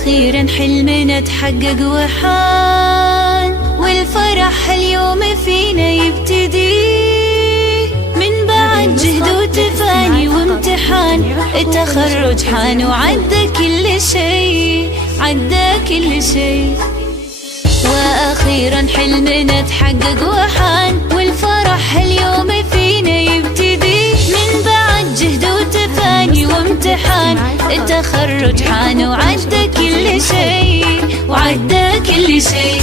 وأخيرا حلمنا تحقق وحان، والفرح اليوم فينا يبتدي. من بعد جهد وتفاني وامتحان التخرج حان، وعدى كل شي، عدى كل شي. وأخيرا حلمنا تحقق وحان، والفرح اليوم فينا يبتدي. من بعد جهد وتفاني وامتحان التخرج حان، وعدى كل شي، وعدى كل شي.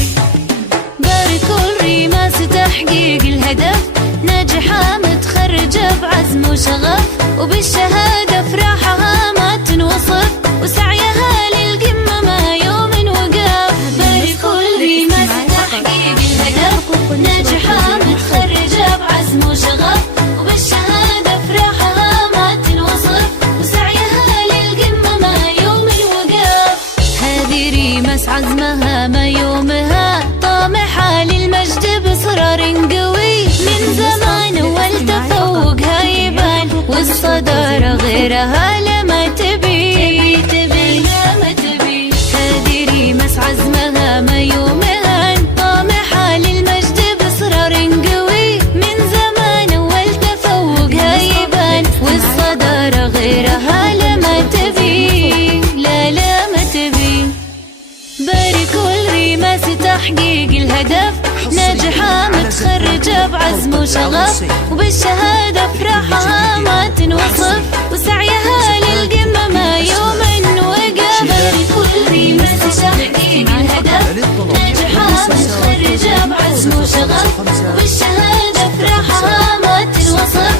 باركوا الريماس تحقيق الهدف، ناجحة متخرجة بعزم وشغف، وبالشهادة فرحها ما تنوصف، وسعيها للقمة ما يوم وقف. باركوا الريماس تحقيق الهدف، ناجحة متخرجة بعزم وشغف، وبالشهادة فرحها ما تنوصف، وسعيها للقمة ما يوم وقف. هذه ريماس عزمها ما يومها، طامحة للمجد بإصرار قوي. من زمان والتفوقها يبان، والصدارة غيرها لما تبي، لما تبي. هذه ريماس عزمها ما يومها، طامحة للمجد بإصرار قوي. من زمان والتفوقها يبان، والصدارة غيرها لما تبي، لا ما تبي. باركوا الريماس تحقيق الهدف، ناجحة متخرجة بعزم وشغف، وبالشهادة فرحها ما تنوصف، وسعيها للقمة ما يوم وقف. باركوا الريماس تحقيق الهدف، ناجحة متخرجة بعزم وشغف، وبالشهادة فرحها ما تنوصف،